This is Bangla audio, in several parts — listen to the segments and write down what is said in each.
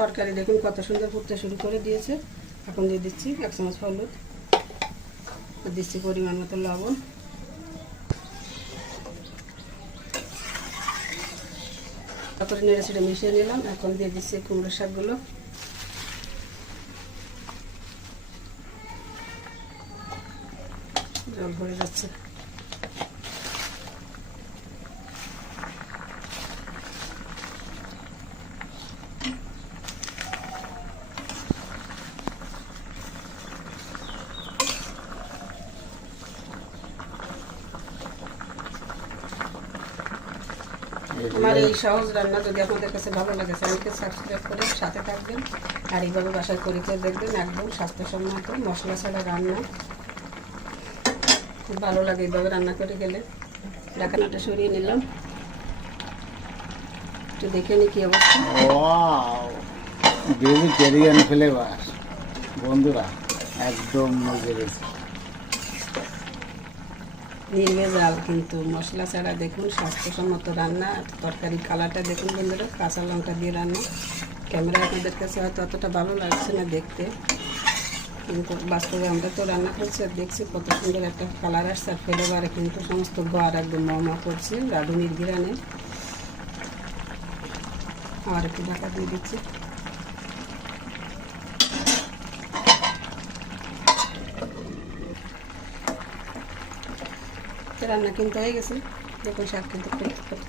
তরকারি দেখুন কত সুন্দর ফুটতে শুরু করে দিয়েছে। এখন দিয়ে দিচ্ছি 1 চামচ হলুদ, দিচ্ছি পরিমাণ মতো লবণ, তারপরে নেড়ে ছেড়ে মিশিয়ে নিলাম। এখন দিয়ে দিচ্ছি কুমড়োর শাকগুলো, জল ভরে যাচ্ছে। আমার এই সহজ রান্না যদি আপনাদের কাছে ভালো লাগে চ্যানেলকে সাবস্ক্রাইব করে সাথে থাকবেন, আর এইভাবে বাসায় করে খেয়ে দেখবেন। একদম স্বাস্থ্যসম্মত মশলা ছাড়া রান্না, খুব ভালো লাগে এইভাবে রান্না করে গেলে। ঢাকনাটা সরিয়ে নিলাম, একটু দেখে নি কি অবস্থা। ভেজিটেরিয়ান ফ্লেভার বন্ধুরা, একদম মজে গেছে। নির্ভেজাল কিন্তু মশলা ছাড়া দেখুন স্বাস্থ্যসম্মত রান্না। তরকারি কালারটা দেখুন বন্ধুরা, কাঁচা লঙ্কা দিয়ে রান্না। ক্যামেরায় আপনাদের কাছে হয়তো অতটা ভালো লাগছে না দেখতে, কিন্তু বাস্তবে আমরা তো রান্না করছি আর দেখছি কত সুন্দর একটা কালার আসছে। আর ফ্লেভারে কিন্তু সমস্ত ঘর একদম মমা করছে রাঁধুনির ঘিরানে। আর একটু ঢাকা দিয়ে দিচ্ছি। রান্না কিন্তু হয়ে গেছে দেখুন, শাক কিন্তু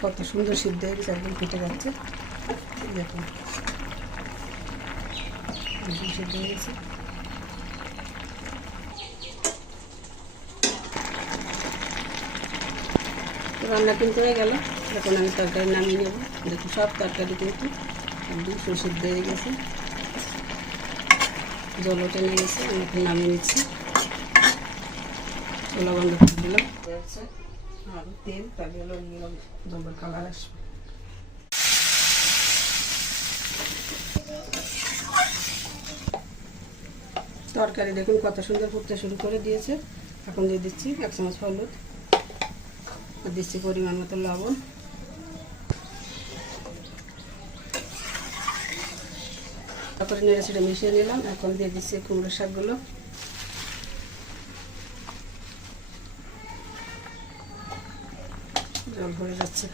কত সুন্দর সিদ্ধ হয়ে গেছে, একদম ফুটে যাচ্ছে। দেখুন একদম সিদ্ধ হয়ে গেছে। রান্না কিন্তু হয়ে গেল। এখন আমি তরকারি নামিয়ে নেব। দেখুন সব তরকারি কিন্তু একদম সুসিদ্ধ হয়ে গেছে, জলও টেনে গেছে। আমি এখন নামিয়ে নিচ্ছি। চুলা বন্ধ করে দিলাম, আর তেল তাহলে হলো জলের কালার আসবে। তরকারি দেখুন কত সুন্দর ফুটতে শুরু করে দিয়েছে। এখন দিয়ে দিচ্ছি 1 চামচ হলুদ, আর দিচ্ছি পরিমাণ মতো লবণ, তারপরে নেড়ে ছেড়ে মিশিয়ে নিলাম। এখন দিয়ে দিচ্ছি কুমড়োর শাকগুলো, জল ভরে যাচ্ছে।